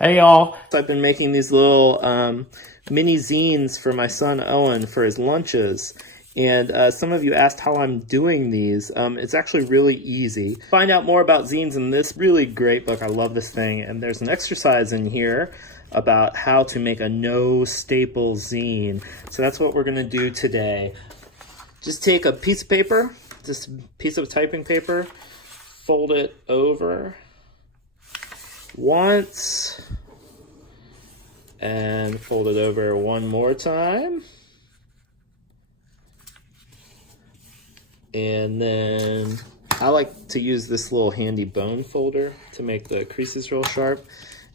Hey y'all! So I've been making these little mini zines for my son Owen for his lunches. And some of you asked how I'm doing these. It's actually really easy. Find out more about zines in this really great book. I love this thing. And there's an exercise in here about how to make a no staple zine. So that's what we're gonna do today. Just take a piece of paper, just a piece of typing paper, fold it over once, and fold it over one more time. And then I like to use this little handy bone folder to make the creases real sharp.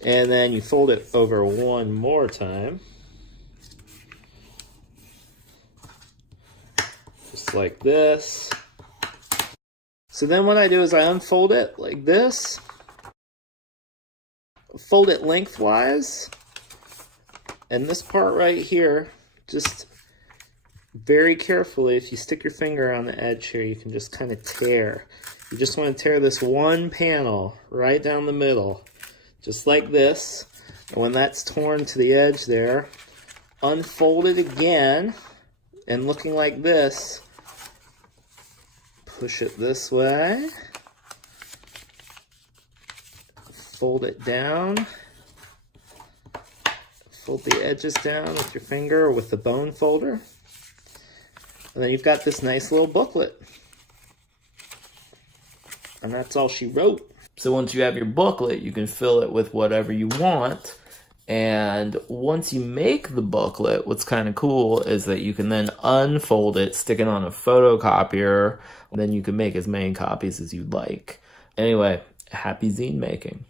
And then you fold it over one more time. Just like this. So then what I do is I unfold it like this. Fold it lengthwise. And this part right here, just very carefully, if you stick your finger on the edge here, you can just kind of tear. You just want to tear this one panel right down the middle, just like this. And when that's torn to the edge there, unfold it again, and looking like this, push it this way, fold it down, fold the edges down with your finger or with the bone folder. And then you've got this nice little booklet. And that's all she wrote. So once you have your booklet, you can fill it with whatever you want. And once you make the booklet, what's kind of cool is that you can then unfold it, stick it on a photocopier, and then you can make as many copies as you'd like. Anyway, happy zine making.